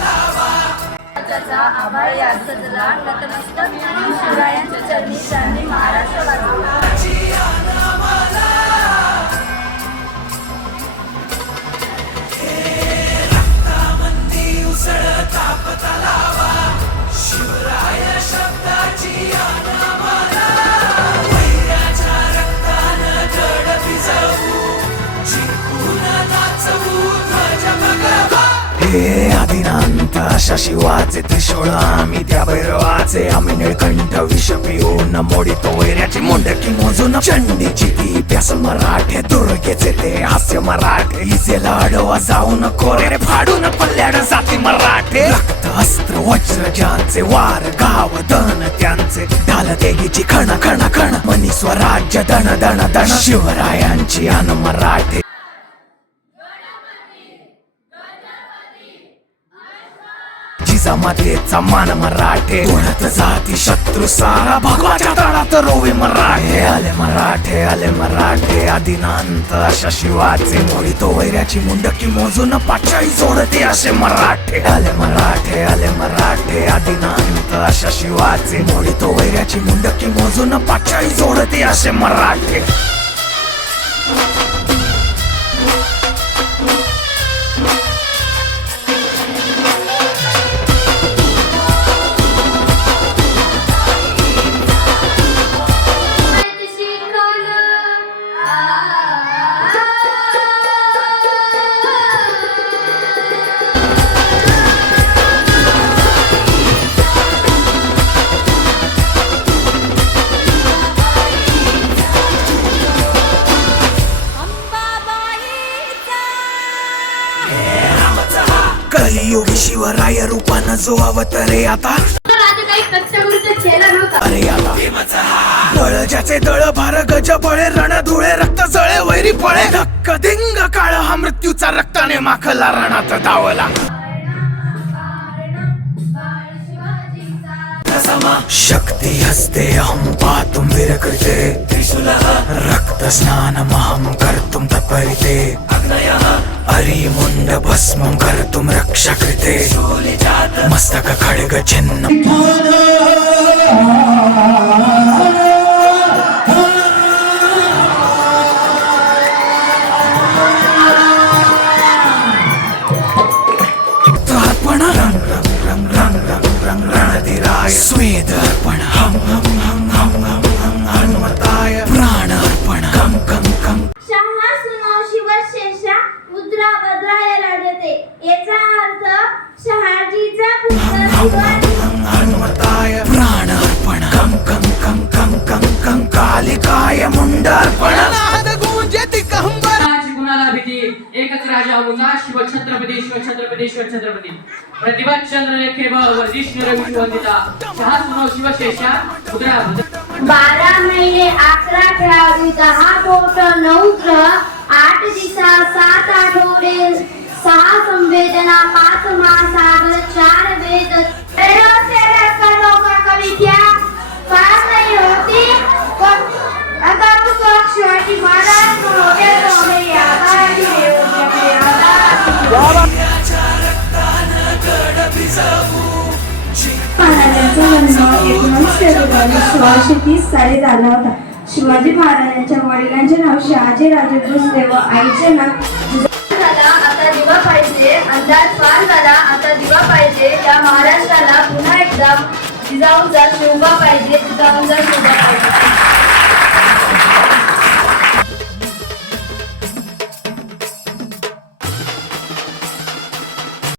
राज्याचा आभाळी आज सजला, नतमस्तक शिवरायांच्या चरणी त्यांनी महाराष्ट्र वाचवला. हे आदिनांत अशा शिवाचे त्रिशूळ आम्ही त्या भैरवाचे आम्ही निळकंठ विष पिऊन मोडितो वैऱ्याची मुंडकी मोजून चंडीची ती प्यास मराठे दुर्गेचे ते हास्य मराठे इजेला अडवा जाऊन कोरे फाडून पल्ल्याड जाती मराठे रक्त अस्त्र वज्र ज्यांचे वार गाव दन त्यांचे ढाल तेगीची खण खण खण मनी स्वराज्य दण दण दण शिवरायांची अन मराठे जिजामातेचा मान मराठे उडत जाती शत्रू सारा भगवाच्या तळात रोवे मराठे आले मराठे आदिनांत अशा शिवाचे मोडितो वैऱ्याची मुंडकी मोजून पाचाई जोडते असे मराठे आले मराठे आदिनांत अशा शिवाचे मोडितो वैऱ्याची मुंडकी मोजून पाचाई जोडते असे मराठे. कलियुगी शिवराय रूपानं जो अवतरे आता अरे आला बळ ज्याचे दळ भार गज बळे रण धुळे रक्त जळे वैरी पळे धक्क दिंग काळ हा मृत्यूचा रक्ताने माखला रणात धावला. शक्ती हस्ते अहं पातुं विरकृते रक्त स्नान महं कर्तुं तत्परिते अरिमुंड भस्मं कर्तुं रक्षा कृते मस्तक खड्ग छिन्न अर्पण रंग रंग रंग रंग रंग रंग रणधीराय स्वेद अर्पण हम हम हम हम हम हम हनुमताय प्राण अर्पण कम कम कम शिवशेषा मुद्रा भद्राय राजते याचा अर्थ शहाजीचा पुत्र हनुमताय प्राण अर्पण कम कम कम कम कम कम कालिकाय मुंड अर्पण नाद गूंजति कहंबराची कुणाला भीती एकच राजा मुजा शिव छत्रपती प्रतिभा चंद्र रेखेवर विष्णू रवी वंदिता शहासुनो शिवशेषा मुद्रा 12 महिने 11 खेळाडू 10 बोट 9 ग्रह 8 दिशा 7 आठवडे 6 संवेदना 5 महासागर 4 वेद शिवाजी महाराज साली झाला होता. शिवाजी महाराजांच्या वडिलांचे नाव शहाजी राजे भोसले व आईचे नाव झाला आता दिवा पाहिजे, अंदाज फार झाला आता दिवा पाहिजे. या महाराष्ट्राला पुन्हा एकदा जिजाऊंचा शोभा पाहिजे.